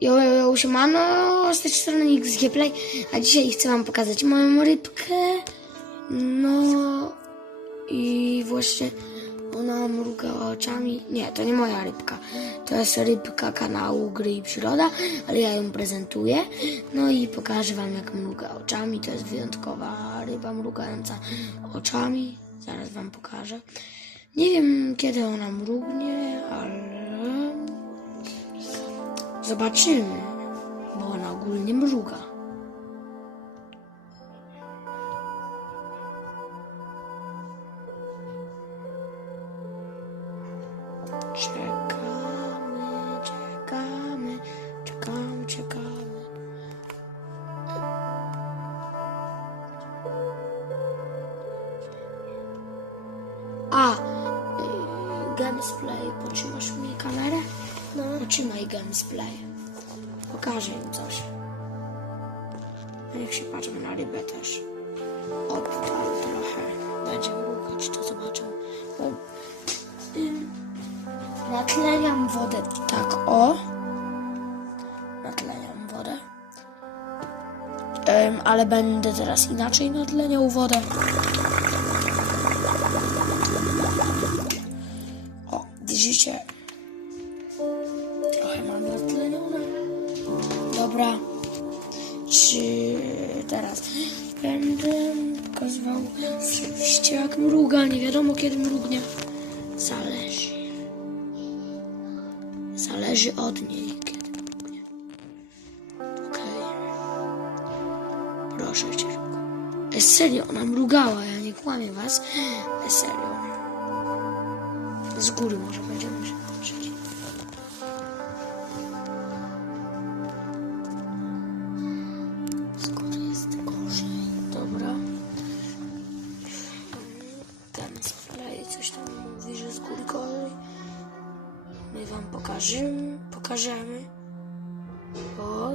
Jo, jo, jo, siemano, z tej strony XG Play, a dzisiaj chcę wam pokazać moją rybkę. No i właśnie ona mruga oczami. Nie, to nie moja rybka. To jest rybka kanału Gry i Przyroda, ale ja ją prezentuję. No i pokażę wam jak mruga oczami. To jest wyjątkowa ryba mrugająca oczami. Zaraz wam pokażę. Nie wiem kiedy ona mrugnie, ale Zobaczymy, bo ona ogólnie mruga. Czekamy, czekamy, czekamy, czekamy. A, y, Gamesplay, kamerę? Potrzymaj Gamesplay. Pokażę im coś. Niech się patrzą na rybę też. O, tutaj trochę będzie łukać, to zobaczą. O, wodę tak, o. Natleniam wodę. Ale będę teraz inaczej natleniał wodę. O, widzicie? Dobra. Czy teraz będę pokazywał oczywiście jak mruga, nie wiadomo kiedy mrugnie. Zależy. Zależy od niej kiedy mrugnie. Proszę cię. E, serio, ona mrugała, ja nie kłamię was. E, serio. Z góry może będziemy się pokażemy. Pokażemy. O.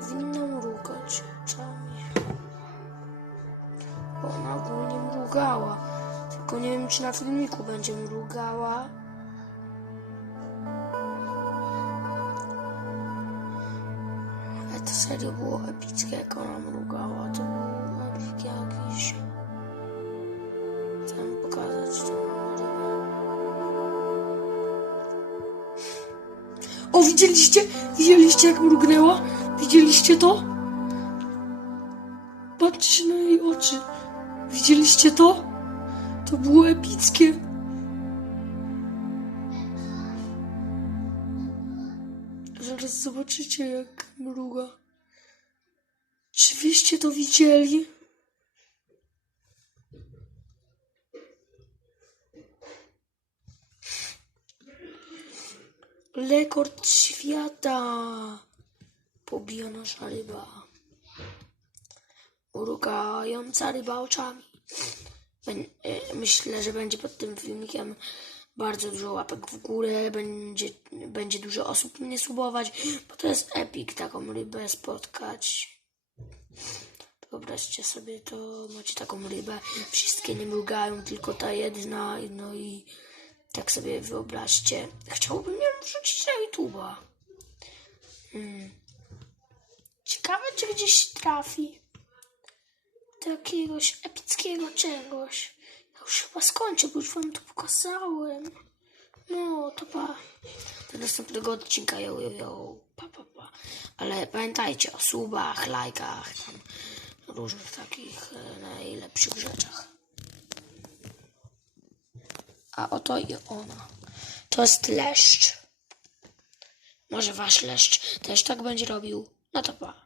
Powinna mrugać oczami. Bo ona ogólnie mrugała. Tylko nie wiem, czy na filmiku będzie mrugała. Ale to serio było epickie, jak ona mrugała. To był epik jakiś. O, widzieliście? Widzieliście, jak mrugnęła? Widzieliście to? Patrzcie na jej oczy. Widzieliście to? To było epickie. Zaraz zobaczycie, jak mruga. Czy wyście to widzieli? Rekord świata. Pobija nasza ryba. Mrugająca ryba oczami. E, Myślę, że będzie pod tym filmikiem bardzo dużo łapek w górę, będzie, będzie dużo osób mnie subować, bo to jest epic taką rybę spotkać. Wyobraźcie sobie to, macie taką rybę, wszystkie nie mrugają, tylko ta jedna, no i tak sobie wyobraźcie. Chciałbym ją wrzucić na YouTube'a. Hmm. Ciekawe, czy gdzieś trafi do jakiegoś epickiego czegoś. Ja już chyba skończę, bo już wam to pokazałem. No, to pa. Do następnego odcinka, yo, yo, yo. Pa, pa, pa. Ale pamiętajcie o subach, lajkach, tam różnych takich e, najlepszych rzeczach. A oto i ona. To jest leszcz. Może wasz leszcz też tak będzie robił? No to pa.